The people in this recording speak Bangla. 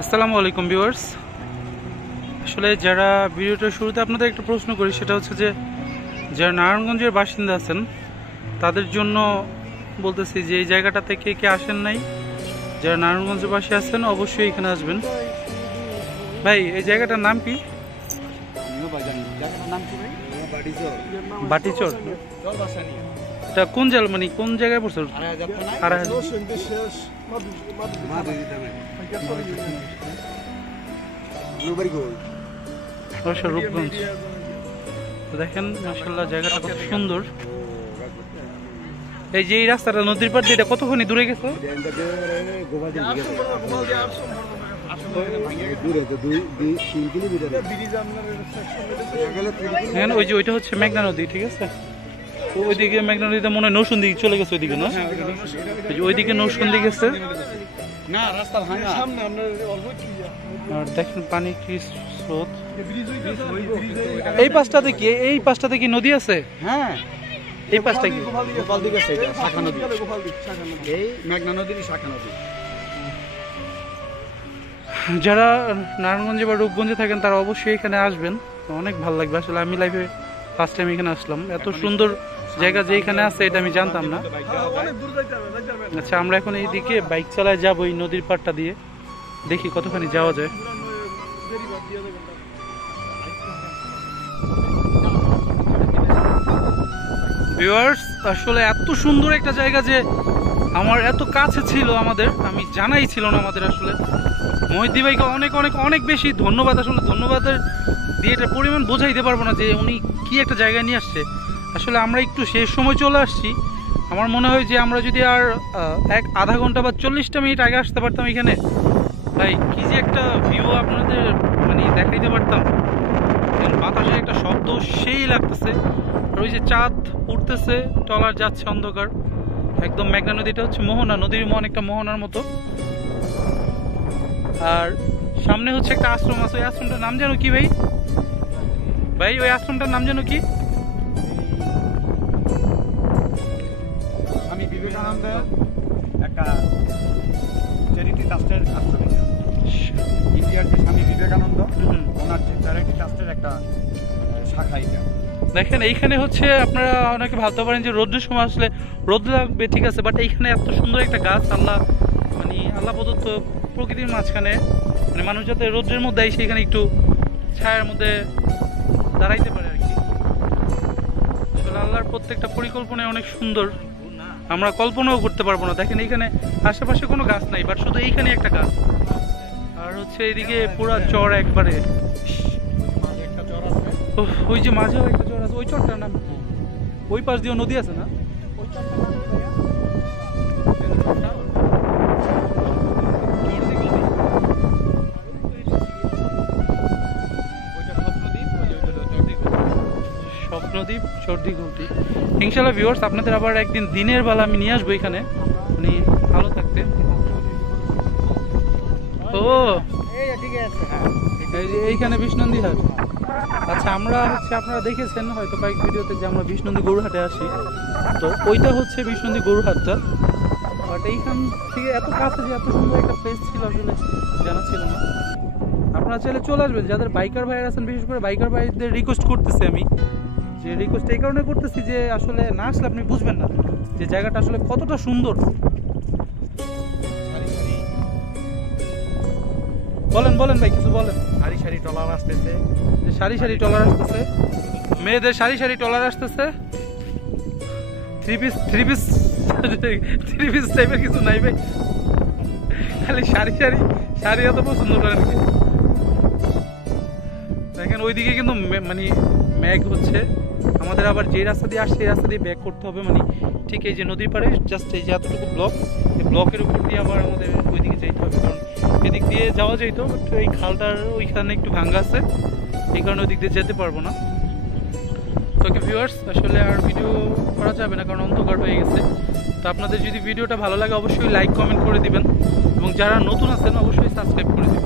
আসসালামু আলাইকুম ভিউয়ার্স। আসলে যারা ভিডিওটা শুরুতে আপনাদের একটা প্রশ্ন করি, সেটা হচ্ছে যে যারা নারায়ণগঞ্জের বাসিন্দা আছেন তাদের জন্য বলতেছি যে এই জায়গাটা থেকে কে আসেন নাই, যারা নারায়ণগঞ্জের পাশে আছেন অবশ্যই এখানে আসবেন। ভাই এই জায়গাটার নাম কি? বাটিচর। এটা কোন জেলা, মানে কোন জায়গায় পড়ছে? রূপগঞ্জ। দেখেন মাশাআল্লাহ জায়গাটা কত সুন্দর। এই যে এই রাস্তাটা নদীর পাড় দিয়ে, এটা কতখানি দূরে গেছে? ওই যে ওইটা হচ্ছে মেঘনা নদী, ঠিক আছে। ওইদিকে মেঘনা নদীতে মনে হয় নৌসুন্দি চলে গেছে ওইদিকে, না? ওইদিকে নৌসুন্দি গেছে। আর দেখেন পানি কি স্রোত। এই পাশটাতে কি, এই পাশটাতে কি নদী আছে? হ্যাঁ, এই পাশটা কি গোপাল দিকে শাখা নদী, এই মেঘনা নদীর শাখা নদী। যারা নারায়ণগঞ্জে বা রূপগঞ্জে থাকেন তারা অবশ্যই এখানে আসবেন, অনেক ভালো লাগবে। আসলে আমি লাইফে ফার্স্ট টাইম এখানে আসলাম। এত সুন্দর জায়গা যে এখানে আছে এটা আমি জানতাম না। আচ্ছা, আমরা এখন এইদিকে বাইক চালায় যাবো এই নদীর পাড়টা দিয়ে, দেখি কতখানি যাওয়া যায়। ভিউয়ার্স, আসলে এত সুন্দর একটা জায়গা যে আমার এত কাছে ছিল, আমাদের আমি জানাই ছিল না। আমাদের আসলে মহিদ্দি ভাইকে অনেক অনেক অনেক বেশি ধন্যবাদ। আসলে ধন্যবাদের দিয়ে এটা পরিমাণ বোঝাইতে পারবো না যে উনি কি একটা জায়গায় নিয়ে আসছে। আসলে আমরা একটু শেষ সময় চলে আসছি। আমার মনে হয় যে আমরা যদি আর আধা ঘন্টা বা 40টা মিনিট আগে আসতে পারতাম এখানে, ভাই কি যে একটা ভিউ আপনাদের মানে দেখাইতে পারতাম। বাতাসের একটা শব্দ সেই লাগতেছে, আর ওই যে চাঁদ উঠতেছে, ট্রলার যাচ্ছে অন্ধকার। একদম মেঘনা নদীটা হচ্ছে মোহনা, নদীর অনেকটা মোহনার মতো। আর সামনে হচ্ছে একটা আশ্রম আছে, ওই আশ্রমটার নাম জানো কি ভাই? ভাই ওই আশ্রমটার নাম জানো কি? আমি বিবেকানন্দ একটা চ্যারিটি ট্রাস্টের আশ্রম, ইন্ডিয়ার যে স্বামী বিবেকানন্দ ওনার যে চ্যারিটি ট্রাস্টের একটা শাখা এটা। দেখেন এইখানে হচ্ছে আপনারা অনেকে ভাবতে পারেন যে রোদ্রের সময় আসলে রোদ লাগবে, ঠিক আছে, বাট এইখানে এত সুন্দর একটা গাছ আল্লাহ প্রদত্ত প্রকৃতির মাঝখানে, মানে মানুষ যাতে রোদ্রের মধ্যে সেইখানে একটু ছায়ার মধ্যে দাঁড়াইতে পারে আর কি। আসলে আল্লাহর প্রত্যেকটা পরিকল্পনায় অনেক সুন্দর, আমরা কল্পনাও করতে পারবো না। দেখেন এইখানে আশেপাশে কোনো গাছ নাই, বাট শুধু এইখানে একটা গাছ। আর হচ্ছে এইদিকে পুরা চর একবারে, ওই যে মাঝেও একটা চর আছে, ওই চরটার নাম ওই পাশ দিয়ে নদী আছে না? স্বপ্নদ্বীপ, চরদিঘুলটি। ইনশাআল্লাহ ভিউয়ার্স, আপনাদের আবার একদিন দিনের বেলা আমি নিয়ে আসবো এখানে, মানে ভালো থাকতে। ও এইখানে বিষ্ণুনন্দী হাট। আচ্ছা, আমরা হচ্ছে আপনারা দেখেছেন হয়তো কয়েক ভিডিওতে যে আমরা বিষ্ণুনন্দী গরুহাটে আসি, তো ওইটা হচ্ছে বিষ্ণুনন্দী গরুহাটটা। বাট এইখান থেকে এত কাছে যে এত সুন্দর একটা প্লেস ছিল আসলে জানা ছিল না। আপনারা চাইলে চলে আসবেন, যাদের বাইকার ভাইয়ের আছেন, বিশেষ করে বাইকার ভাইদের রিকোয়েস্ট করতেছি আমি, যে রিকোয়েস্ট এই কারণে করতেছি যে আসলে না আসলে আপনি বুঝবেন না যে জায়গাটা আসলে কতটা সুন্দর। বলেন বলেন ভাই, কিছু বলেন। সারি সারি ট্রলার আসতেছে, সারি সারি ট্রলার আসতেছে, মেয়েদের সারি সারি ট্রলার আসতেছে। থ্রি পিস টাইপের কিছু নাই ভাই, খালি সারি সারি শাড়ি এত পছন্দ করেন কি? দেখেন ওইদিকে কিন্তু মানে মেঘ হচ্ছে। আমাদের আবার যে রাস্তা দিয়ে আসছে এই রাস্তা দিয়ে ব্যাক করতে হবে, মানে ঠিক এই যে নদীর পাড়ে জাস্ট এই যে এতটুকু ব্লক, এই ব্লকের উপর দিয়ে আবার আমাদের ওইদিকে যেতে হবে, কারণ এদিক দিয়ে যাওয়া যেত বাট এই খালটার ওইখানে একটু ভাঙ্গা আছে, এই কারণে ওইদিক দিয়ে যেতে পারবো না। তো ভিউয়ার্স, আসলে আর ভিডিও করা যাবে না কারণ অন্ধকার হয়ে গেছে। তো আপনাদের যদি ভিডিওটা ভালো লাগে অবশ্যই লাইক কমেন্ট করে দিবেন, এবং যারা নতুন আছেন অবশ্যই সাবস্ক্রাইব করে দিবেন।